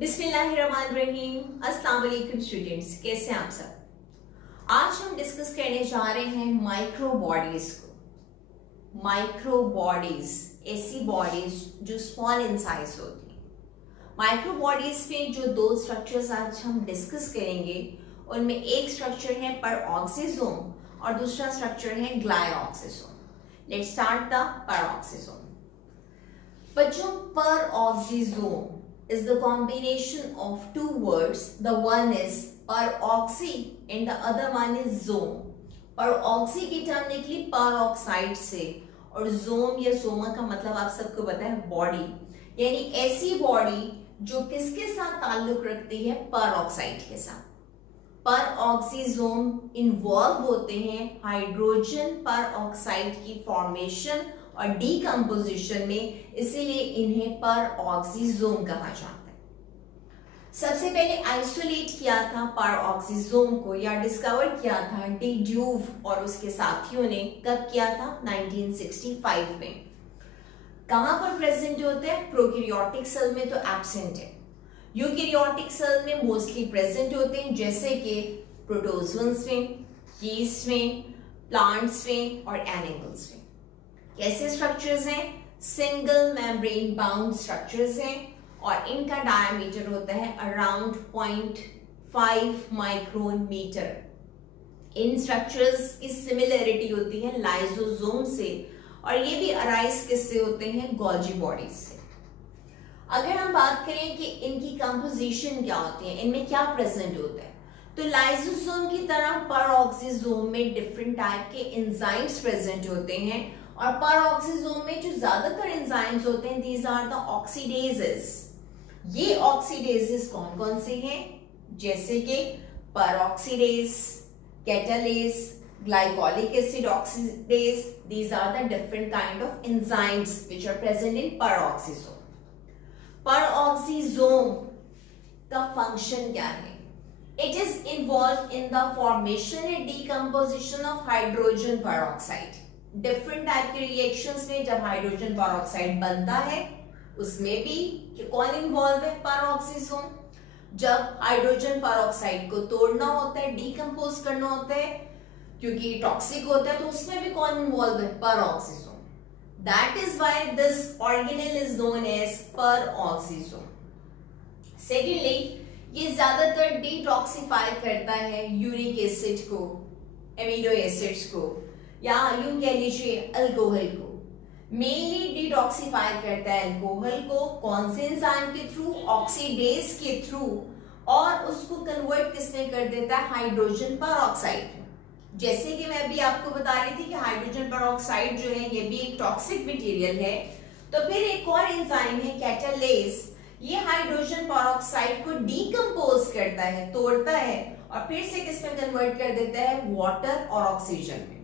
बिस्मिल्लाहिर्रहमानिर्रहीम। अस्सलाम वालेकुम स्टूडेंट्स, कैसे हैं आप सब। आज हम डिस्कस करने जा रहे हैं माइक्रो बॉडीज को। माइक्रो बॉडीज ऐसी बॉडीज जो स्मॉल इन साइज होती हैं। माइक्रो बॉडीज में जो दो स्ट्रक्चर्स आज हम डिस्कस करेंगे उनमें एक स्ट्रक्चर है परऑक्सीजोम और दूसरा स्ट्रक्चर है glyoxysome. Let's start the peroxisome. बच्चों, peroxisome is the combination of two words. The one is peroxy and the other one is zome. Peroxy की टर्म निकली peroxide से और zoom या सोमा का मतलब आप सबको पता है बॉडी, यानी ऐसी बॉडी जो किसके साथ ताल्लुक रखती है, peroxide के साथ। peroxisome इन्वॉल्व होते हैं हाइड्रोजन peroxide की फॉर्मेशन और डीकम्पोजिशन में, इसीलिए इन्हें परऑक्सीजोम कहा जाता है। सबसे पहले आइसोलेट किया था परऑक्सीजोम को या डिस्कवर किया था डी ड्यूव और उसके साथियों ने। कब किया था? 1965 में। कहां पर प्रेजेंट होते हैं? प्रोकैरियोटिक सेल में तो एब्सेंट है, यूकैरियोटिक सेल में मोस्टली प्रेजेंट होते हैं, जैसे कि प्रोटोजोन्स में, यीस्ट में, प्लांट्स में और एनिमल्स में। कैसे स्ट्रक्चर्स हैं? सिंगल मेम्ब्रेन बाउंड स्ट्रक्चर्स हैं और इनका डायमीटर होता है अराउंड 0.5 माइक्रोमीटर। इन स्ट्रक्चर्स की सिमिलरिटी होती है लाइसोसोम से और ये भी अराइज किससे होते हैं? गोल्जी बॉडीज से। अगर हम बात करें कि इनकी कंपोजिशन क्या होती है, इनमें क्या प्रेजेंट होता है, तो लाइसोसोम की तरह परऑक्सीजोम में डिफरेंट टाइप के एंजाइम्स प्रेजेंट होते हैं और परऑक्सीजोम में जो ज्यादातर एंजाइम्स होते हैं दीज आर द ऑक्सीडेजेस। ये ऑक्सीडेजेस कौन कौन से हैं? जैसे कि peroxidase, catalase, glycolic acid oxidase, these are the different kind of enzymes which are present in peroxisome. Peroxisome का फंक्शन क्या है? It is involved in the formation and decomposition of hydrogen peroxide. Different type के reactions में जब hydrogen peroxide बनता है उसमें भी कौन इन्वॉल्व है? परऑक्सीजोम। जब हाइड्रोजन पेरोक्साइड को तोड़ना होता है, डीकंपोज करना होता है क्योंकि टॉक्सिक होता है, तो उसमें भी कौन इन्वॉल्व है? Peroxisome. That is why this organelle is known as peroxisome. Secondly, ये ज्यादातर डिटॉक्सिफाई करता है यूरिक एसिड को, एमिनो एसिड्स को, या यूं कह लीजिए अल्कोहल को। मेनली डिटॉक्सिफाई करता है अल्कोहल को, कौन से एंजाइम के थ्रू? ऑक्सीडेज के थ्रू, और उसको कन्वर्ट किसमें कर देता है? Hydrogen peroxide. जैसे कि मैं भी आपको बता रही थी कि हाइड्रोजन पेरोक्साइड जो है ये भी एक टॉक्सिक मटेरियल है, तो फिर एक और एंजाइम है कैटालेज। ये हाइड्रोजन पेरोक्साइड को डीकंपोज करता है, तोड़ता है और फिर से किसमें कन्वर्ट कर देता है? वाटर और ऑक्सीजन में।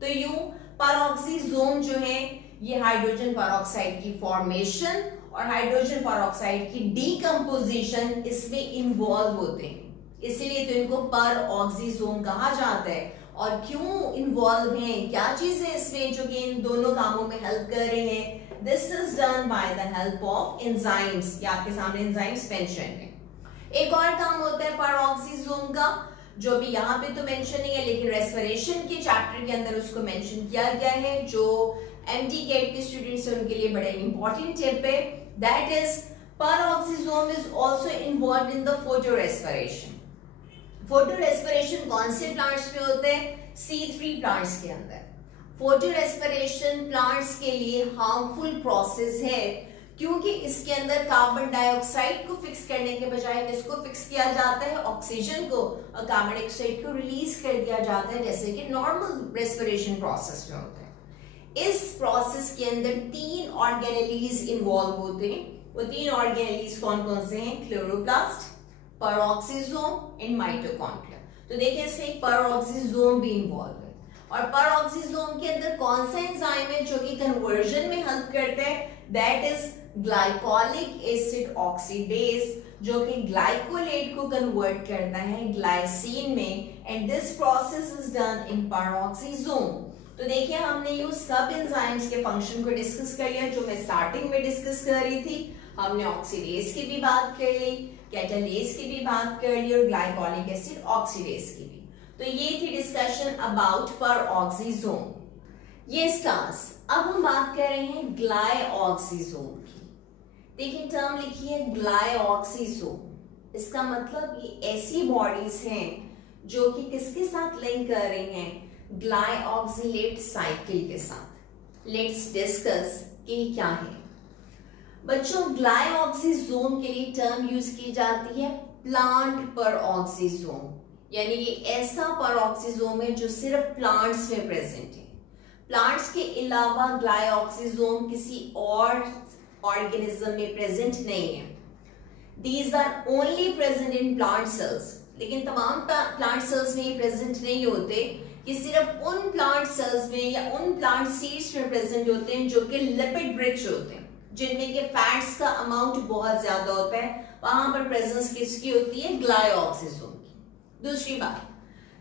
तो यूं परऑक्सीजोम जो है ये हाइड्रोजन पेरोक्साइड की फॉर्मेशन और हाइड्रोजन पेरोक्साइड की डीकंपोजिशन इसमें इन्वॉल्व होते हैं, इसीलिए तो इनको परऑक्सीजोम कहा जाता है। और क्यों इन्वॉल्व हैं, क्या चीजें इसमें जो कि इन दोनों कामों में हेल्प कर रहे हैं? This is done by the help of enzymes. ये आपके सामने एंजाइम्स मेंशन है। एक और काम होता है परऑक्सीजोम का जो भी यहाँ पे तो मेंशन नहीं है, लेकिन रेस्पिरेशन के चैप्टर के अंदर उसको मेंशन किया गया है, जो एमडी गेट के स्टूडेंट्स हैं उनके लिए बड़ा इंपॉर्टेंट टिप है। That is peroxisome is also involved in the photo respiration. Photo respiration कौन से प्लांट्स में होते हैं? C3 प्लांट्स के अंदर। फोटो रेस्पिरेशन प्लांट्स के लिए हार्मफुल प्रोसेस है क्योंकि इसके अंदर कार्बन डाइऑक्साइड को फिक्स करने के बजाय किसको फिक्स किया जाता है? ऑक्सीजन को, और कार्बन डाइऑक्साइड को रिलीज कर दिया जाता है जैसे कि नॉर्मल रेस्पिरेशन प्रोसेस में होता है। इस प्रोसेस के अंदर 3 ऑर्गेनेलीज इन्वॉल्व होते हैं। वो 3 ऑर्गेनेलीज कौन कौन से हैं? Chloroplast, peroxisome and mitochondria. तो देखिए इसमें एक परऑक्सीजोम भी इन्वॉल्व है। और परऑक्सीजोम के अंदर कौन सा एंजाइम है जो कि कन्वर्जन में हेल्प करते हैं? That is glycolic acid oxidase, जो कि ग्लाइकोलेट को कन्वर्ट करता है ग्लाइसिन में, and this process is done in peroxisome. तो देखिए हमने ये सब एंजाइम्स के फंक्शन को डिस्कस कर लिया जो मैं स्टार्टिंग में डिस्कस कर रही थी। हमने ऑक्सीडेज की भी बात कर ली, कैटालेज की भी बात कर ली और ग्लाइकोलिक एसिड ऑक्सीडेज की भी। तो ये थी डिस्कशन अबाउट पेरोक्सीसोम। ये स्टार्स, अब हम बात कर रहे हैं ग्लाइऑक्सीसोम की। देखिए टर्म लिखी है ग्लाइऑक्सीसोम। इसका मतलब ये ऐसी बॉडीज हैं जो कि किसके साथ लिंक कर रही हैं, ग्लाइऑक्सिलेट साइकिल के साथ। लेट्स डिस्कस कि क्या है। बच्चों ग्लाइऑक्सीसोम के लिए टर्म यूज की जाती है प्लांट पेरोक्सीसोम, यानी ये ऐसा पेरोक्सीसोम है जो सिर्फ प्लांट्स में प्रेजेंट है। प्लांट्स के अलावा ग्लाइऑक्सीसोम किसी और ऑर्गेनिज्म में प्रेजेंट नहीं है। These are only present in plant cells, लेकिन तमाम प्लांट सेल्स में ये प्रेजेंट नहीं होते, कि सिर्फ उन प्लांट सेल्स में या उन प्लांट सीड्स में प्रेजेंट होते हैं जो कि लिपिड रिच होते हैं, जिनमें के फैट्स का अमाउंट बहुत ज्यादा होता है। वहां पर प्रेजेंस किसकी होती है, ग्लाइऑक्सीसोम की। दूसरी बात,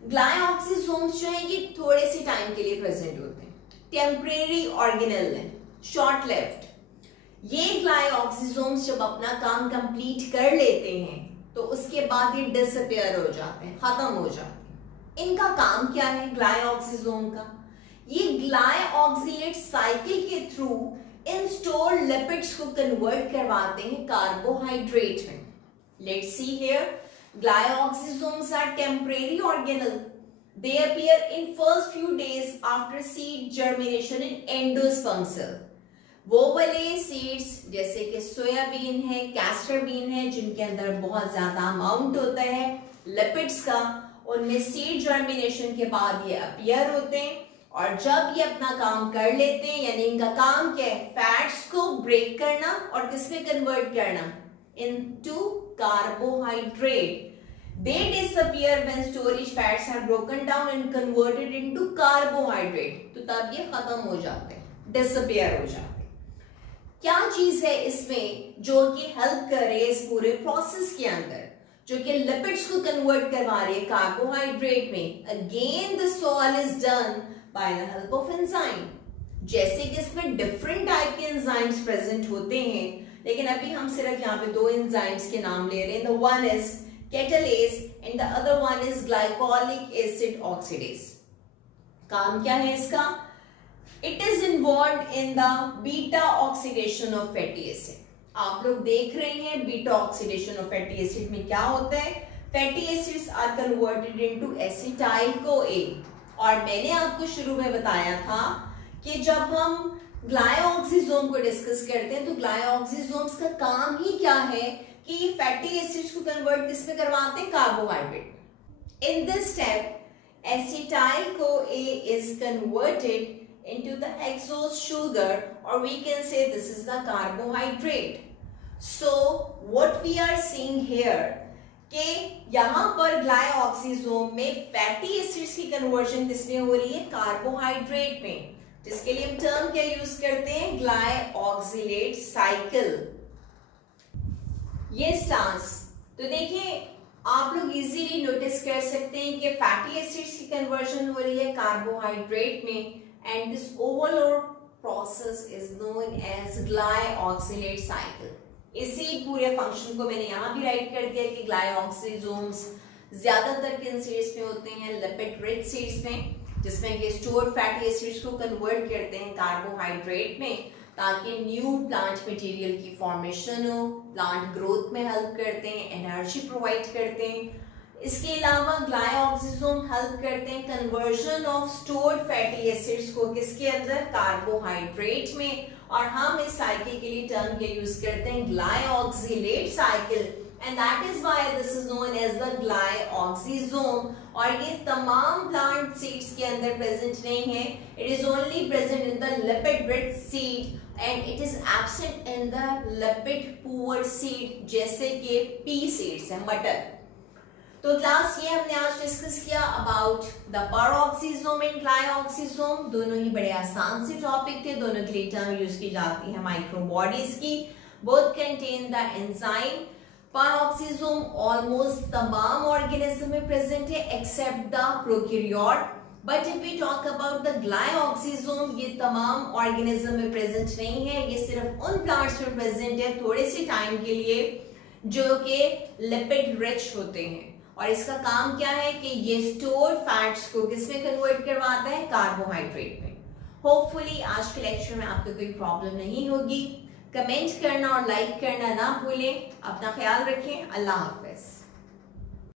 ग्लाइऑक्सीसोम्स जो है ये थोड़े से टाइम के लिए प्रेजेंट होते हैं, टेम्परेरी ऑर्गेनेल है, शॉर्ट लिव्ड। ये ग्लाइऑक्सीसोम्स जब अपना काम कंप्लीट कर लेते हैं तो उसके बाद ये डिसअपीयर हो जाते हैं, खत्म हो जाते हैं। इनका काम क्या है ग्लाइऑक्सीसोम का, ये ग्लाइऑक्सिलेट साइकिल के थ्रू इन स्टोर्ड लिपिड्स को कन्वर्ट करवाते हैं कार्बोहाइड्रेट में। Let's see here, glyoxysomes are temporary organelle. They appear in first few days after seed germination in endosperm cell. वो वाले सीड्स जैसे कि सोयाबीन है, कैस्टर बीन है, जिनके अंदर बहुत ज्यादा अमाउंट होता है लिपिड्स का, उनमें सीड जर्मिनेशन के बाद ये अपीयर होते हैं। और जब ये अपना काम कर लेते हैं, यानी इनका काम क्या है, फैट्स को ब्रेक करना और किसमें कन्वर्ट करना, into carbohydrate. They disappear when storage fats are broken down and converted into carbohydrate. तो तब ये खत्म हो जाते हैं, disappear हो जाते हैं। क्या चीज है इसमें जो कि हेल्प कर रही है इस पूरे प्रोसेस के अंदर, जो कि लिपिड्स को कन्वर्ट करवा रही है कार्बोहाइड्रेट में। Again the sole is done by the help of enzyme. जैसे कि इसमें डिफरेंट टाइप के एंजाइम्स प्रेजेंट होते हैं, लेकिन अभी हम सिर्फ यहाँ पे दो एंजाइम्स के नाम ले रहे हैं। The one is catalase and the other one is glycolic acid oxidase. काम क्या है इसका? It is involved in the beta oxidation of fatty acid. आप लोग देख रहे हैं beta oxidation of fatty acid में क्या होता है, fatty acids are converted into acetyl CoA। और मैंने आपको शुरू में बताया था कि जब हम ग्लाइऑक्सीसोम को डिस्कस करते हैं तो ग्लाइऑक्सीसोम्स का काम ही क्या है कि फैटी एसिड्स को कन्वर्ट किस में करवाते हैं, carbohydrate. In this step acetyl CoA is converted into the hexose sugar और we can say this is the carbohydrate. So what we are seeing here कि यहां पर ग्लाइऑक्सीसोम में फैटी एसिड्स की कन्वर्जन किसमें हो रही है, कार्बोहाइड्रेट में, जिसके लिए हम टर्म क्या यूज करते हैं, ग्लाइऑक्सिलेट साइकिल। ये स्टांस तो देखिए आप लोग इजीली नोटिस कर सकते हैं कि फैटी एसिड्स की कन्वर्जन हो रही है कार्बोहाइड्रेट में, and this overall process is known as glyoxylate cycle. इसी पूरे फंक्शन को मैंने यहाँ भी राइट कर दिया कि ग्लाइऑक्सीसोम्स ज्यादातर किन सीड्स में होते हैं, लिपिड रिच सीड्स में, जिसमें कि स्टोर्ड फैटी एसिड्स को कन्वर्ट करते हैं कार्बोहाइड्रेट में ताकि न्यू प्लांट मटेरियल की फॉर्मेशन हो, प्लांट ग्रोथ में हेल्प करते हैं, एनर्जी प्रोवाइड करते हैं। इसके अलावा ग्लाइऑक्सीसोम हेल्प करते हैं conversion of stored fatty acids को किसके अंदर, कार्बोहाइड्रेट में। और हम इस साइकिल के लिए टर्म के यूज करते हैं glyoxylate cycle, and that is why this is known as the glyoxysome. और ये तमाम प्लांट सीड्स के अंदर प्रेजेंट नहीं है, it is only present in the lipid rich seed and it is absent in the lipid poor seed जैसे कि pea seeds है, मटर। तो क्लास ये हमने आज डिस्कस किया about the peroxisome and glyoxysome. दोनों ही बड़े आसान से टॉपिक थे, दोनों के लिए टर्म यूज की जाती है माइक्रोबॉडीज की। Both contain the enzyme. Peroxisome almost तमाम ऑर्गेनिज्म में प्रेजेंट है except the prokaryote, but if we talk about the glyoxysome, ये तमाम ऑर्गेनिज्म में प्रेजेंट नहीं है, ये सिर्फ उन प्लांट्स में प्रेजेंट है थोड़े से टाइम के लिए जो कि लिपिड रिच होते हैं। और इसका काम क्या है कि ये स्टोर्ड फैट्स को किसमें कन्वर्ट करवाता है, कार्बोहाइड्रेट में। होपफुली आज के लेक्चर में आपको कोई प्रॉब्लम नहीं होगी। कमेंट करना और लाइक करना ना भूलें। अपना ख्याल रखें। अल्लाह हाफिज।